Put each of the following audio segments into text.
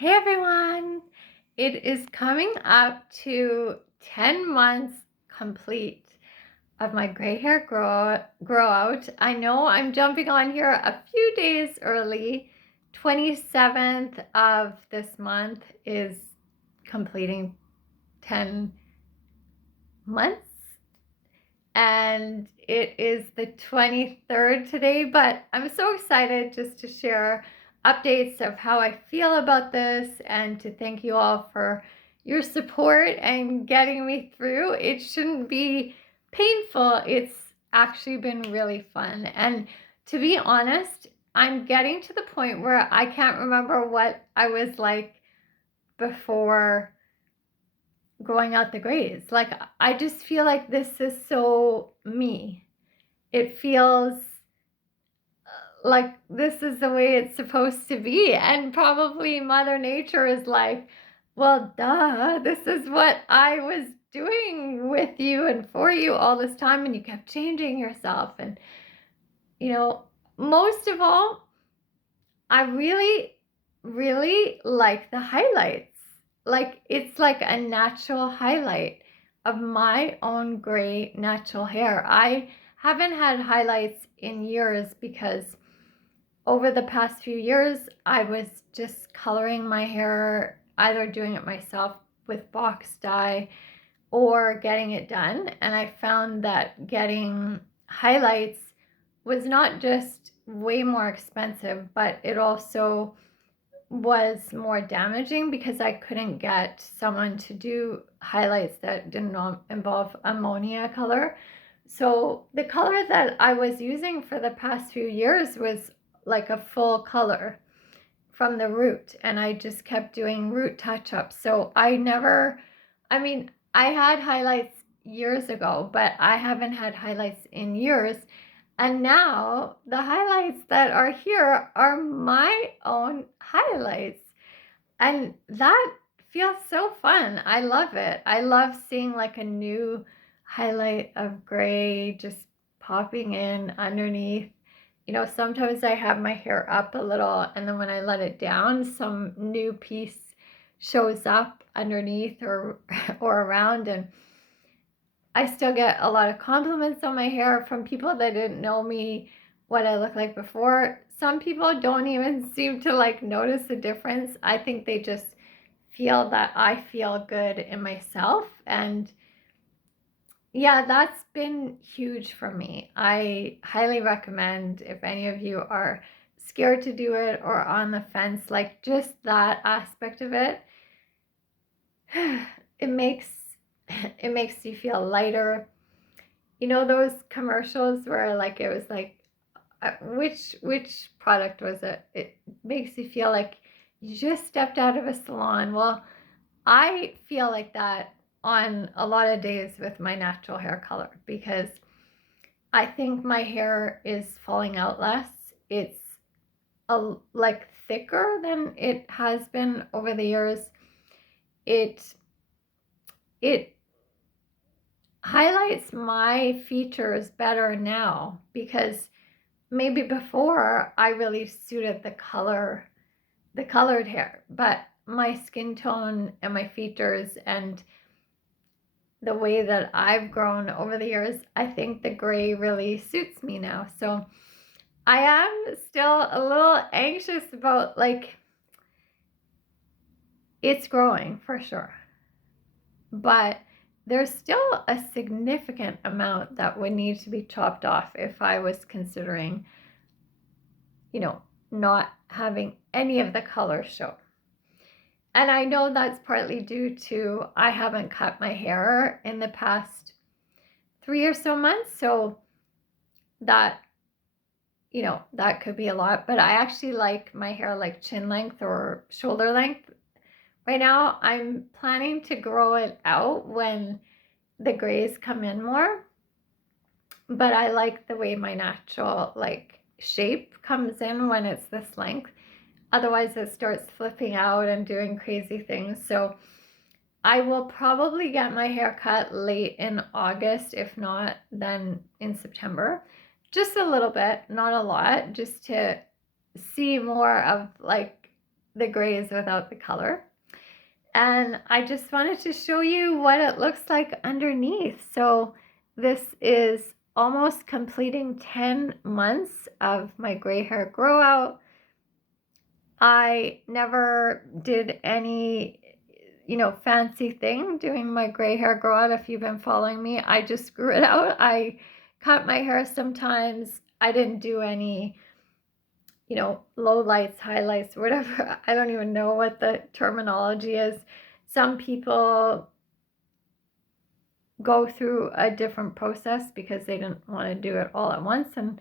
Hey everyone! It is coming up to 10 months complete of my gray hair grow out. I know I'm jumping on here a few days early. 27th of this month is completing 10 months, and it is the 23rd today, but I'm so excited just to share updates of how I feel about this and to thank you all for your support and getting me through. It shouldn't be painful. It's actually been really fun. And to be honest, I'm getting to the point where I can't remember what I was like before growing out the grays. Like, I just feel like this is so me. It feels like this is the way it's supposed to be. And probably Mother Nature is like, well, duh, this is what I was doing with you and for you all this time, and you kept changing yourself. And, most of all, I really, really like the highlights. Like, it's like a natural highlight of my own gray natural hair. I haven't had highlights in years because over the past few years, I was just coloring my hair, either doing it myself with box dye or getting it done. And I found that getting highlights was not just way more expensive, but it also was more damaging because I couldn't get someone to do highlights that didn't involve ammonia color. So the color that I was using for the past few years was like a full color from the root, and I just kept doing root touch-ups. So I had highlights years ago, but I haven't had highlights in years. And now the highlights that are here are my own highlights. And that feels so fun. I love it. I love seeing like a new highlight of gray just popping in underneath. Sometimes I have my hair up a little, and then when I let it down, some new piece shows up underneath or or around, and I still get a lot of compliments on my hair from people that didn't know me, what I looked like before. Some people don't even seem to like notice the difference. I think they just feel that I feel good in myself. And yeah, that's been huge for me. I highly recommend, if any of you are scared to do it or on the fence, like just that aspect of it, it makes you feel lighter. Those commercials where like it was like which product was it? It makes you feel like you just stepped out of a salon. Well, I feel like that on a lot of days with my natural hair color because I think my hair is falling out less. It's like thicker than it has been over the years. It highlights my features better now because maybe before I really suited the colored hair, but my skin tone and my features and the way that I've grown over the years, I think the gray really suits me now. So I am still a little anxious about like it's growing for sure, but there's still a significant amount that would need to be chopped off if I was considering, not having any of the color show. And I know that's partly due to I haven't cut my hair in the past 3 or so months. So that, that could be a lot. But I actually like my hair like chin length or shoulder length. Right now, I'm planning to grow it out when the grays come in more. But I like the way my natural like shape comes in when it's this length. Otherwise, it starts flipping out and doing crazy things. So I will probably get my hair cut late in August, if not, then in September. Just a little bit, not a lot, just to see more of like the grays without the color. And I just wanted to show you what it looks like underneath. So this is almost completing 10 months of my gray hair grow out. I never did any, fancy thing doing my gray hair grow out. If you've been following me, I just grew it out. I cut my hair sometimes. I didn't do any, low lights, highlights, whatever. I don't even know what the terminology is. Some people go through a different process because they didn't want to do it all at once. And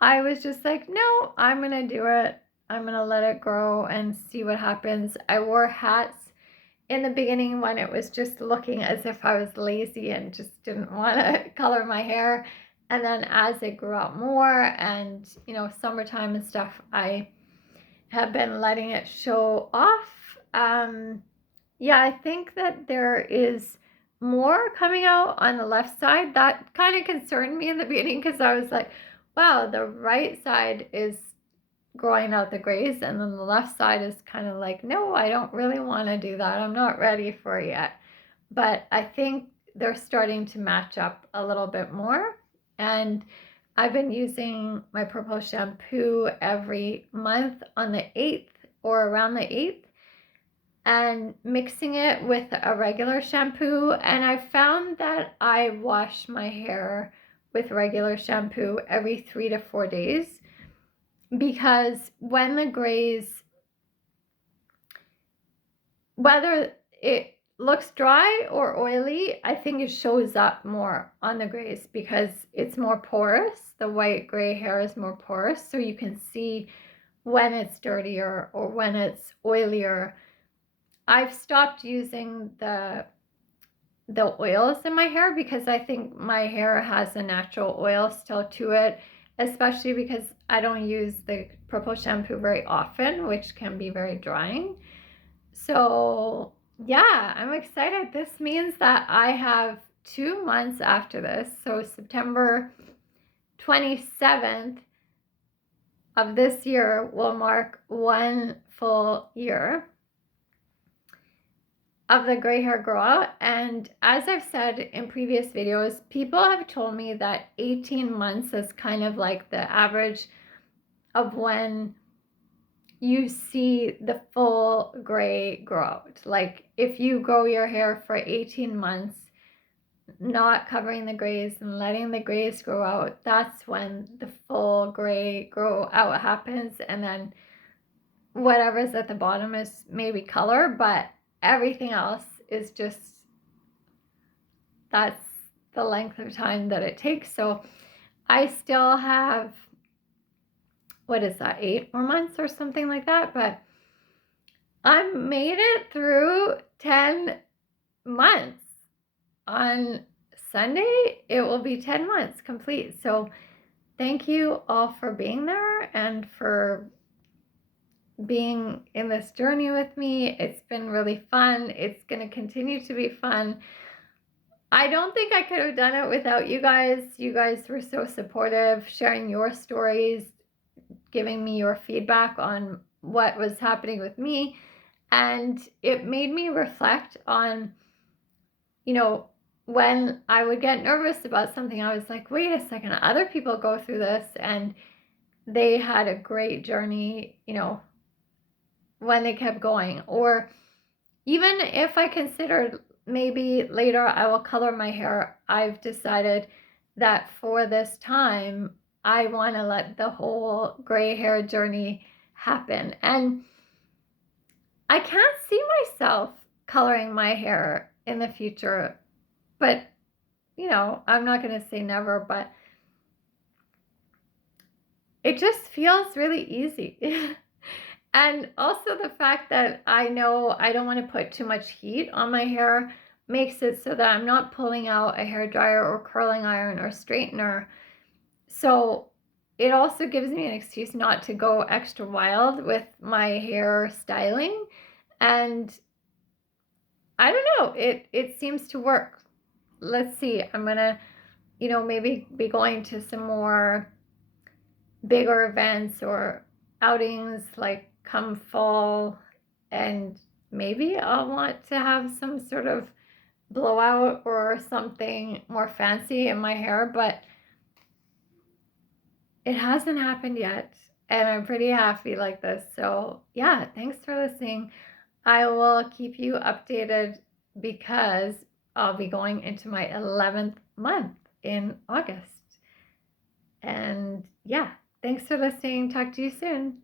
I was just like, no, I'm going to do it. I'm going to let it grow and see what happens. I wore hats in the beginning when it was just looking as if I was lazy and just didn't want to color my hair. And then as it grew out more and, summertime and stuff, I have been letting it show off. Yeah, I think that there is more coming out on the left side. That kind of concerned me in the beginning because I was like, wow, the right side is growing out the grays and then the left side is kind of like, no, I don't really want to do that. I'm not ready for it yet. But I think they're starting to match up a little bit more. And I've been using my purple shampoo every month on the 8th or around the 8th and mixing it with a regular shampoo. And I found that I wash my hair with regular shampoo every 3 to 4 days because when the grays, whether it looks dry or oily, I think it shows up more on the grays because it's more porous. The white gray hair is more porous, so you can see when it's dirtier or when it's oilier. I've stopped using the oils in my hair because I think my hair has a natural oil still to it, especially because I don't use the purple shampoo very often, which can be very drying. So yeah, I'm excited. This means that I have 2 months after this. So September 27th of this year will mark 1 full year of the gray hair grow out. And as I've said in previous videos, people have told me that 18 months is kind of like the average of when you see the full gray grow out. Like if you grow your hair for 18 months, not covering the grays and letting the grays grow out, that's when the full gray grow out happens. And then whatever's at the bottom is maybe color, but everything else is just, that's the length of time that it takes. So I still have, what is that, 8 more months or something like that, but I made it through 10 months. On Sunday, it will be 10 months complete. So thank you all for being there and for being in this journey with me. It's been really fun. It's going to continue to be fun. I don't think I could have done it without you guys. You guys were so supportive, sharing your stories, giving me your feedback on what was happening with me. And it made me reflect on, when I would get nervous about something, I was like, wait a second, other people go through this and they had a great journey, when they kept going. Or even if I considered maybe later I will color my hair, I've decided that for this time, I want to let the whole gray hair journey happen. And I can't see myself coloring my hair in the future, but I'm not going to say never, but it just feels really easy. And also the fact that I know I don't want to put too much heat on my hair makes it so that I'm not pulling out a hair dryer or curling iron or straightener. So it also gives me an excuse not to go extra wild with my hair styling. And I don't know, it seems to work. Let's see, I'm gonna, maybe be going to some more bigger events or outings like come fall, and maybe I'll want to have some sort of blowout or something more fancy in my hair, but it hasn't happened yet. And I'm pretty happy like this. So, yeah, thanks for listening. I will keep you updated because I'll be going into my 11th month in August. And yeah, thanks for listening. Talk to you soon.